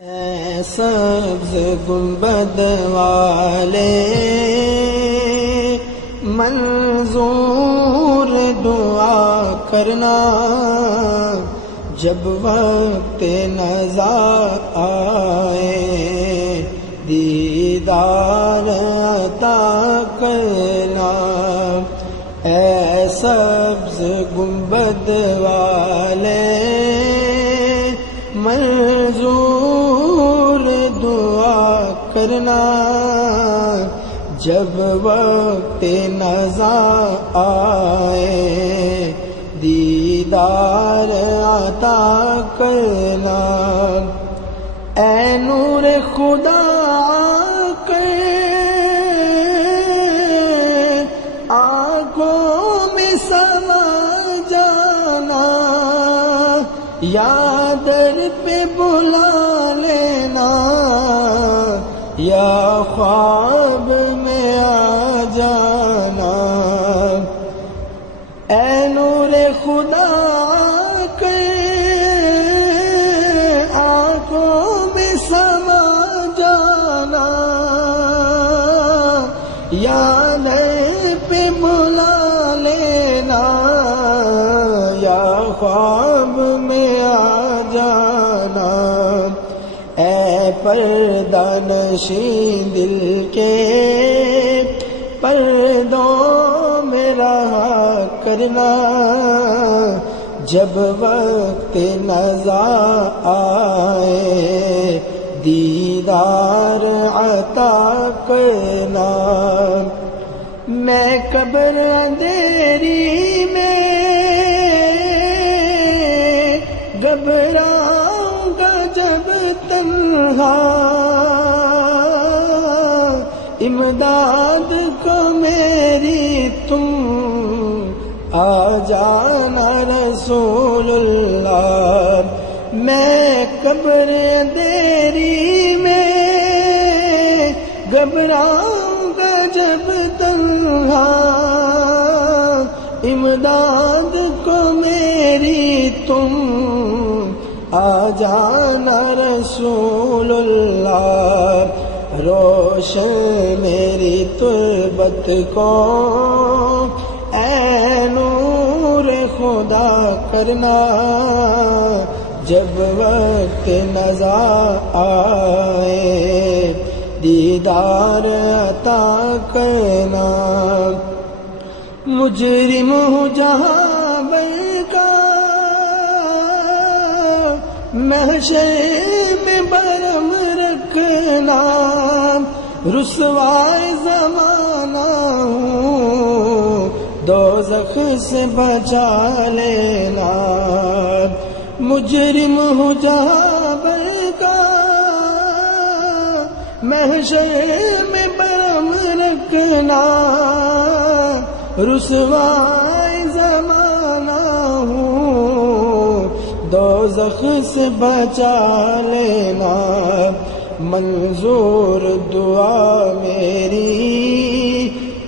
اے سبز گنبد والے منظور دعا کرنا، جب وقت نظر آئے دیدار عطا کرنا۔ اے سبز گنبد والے منظور دعا کرنا، جب وقت نظر آئے دیدار عطا کرنا۔ اے نور خدا کے آنکھوں میں سما جانا، یا در پہ بلا لینا، یا خواب میں آ جانا۔ اے نور خدا کے آنکھوں میں سما جانا، یا در پہ بلا لینا، یا خواب میں آ جانا۔ اے پردہ نشین دل کے پردوں میں رہا کرنا، جب وقت نظر آئے دیدار عطا کرنا۔ میں قبر اندھیری میں گھبراؤں گا جب تنہا، امداد کو میری تم آ جانا رسول اللہ۔ میں قبر اندھیری میں گھبراؤں گا جب تنہا، امداد کو میری تم آ جانا رسول اللہ۔ روشن میری تربت کو اے نور خدا کرنا، جب وقت نظر آئے دیدار عطا کرنا۔ مجرم ہوں جہاں بر کا محشر میں برم رکھنا، رسوائے زمانہ ہوں دوزخ سے بچا لینا۔ مجرم ہوں جہاں بر کا محشر میں برم رکھنا، رسوائے زمانہ ہوں دوزخ سے بچا لینا۔ منظور دعا میری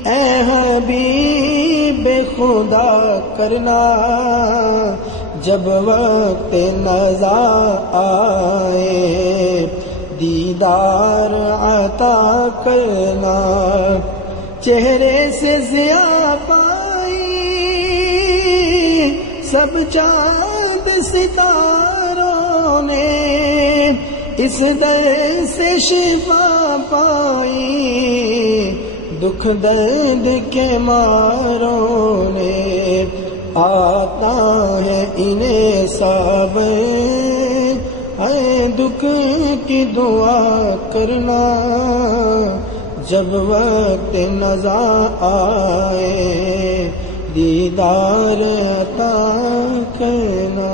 اے حبیب خدا کرنا، جب وقت نظر آئے دیدار عطا کرنا۔ چہرے سے ضیاء پائی سب چاند ستاروں نے، اس در سے شفا پائی دکھ درد کے ماروں نے۔ آتا ہے انہیں صبر اے دکھ کی دعا کرنا، جب وقت نظر آئے دیدار عطا کرنا۔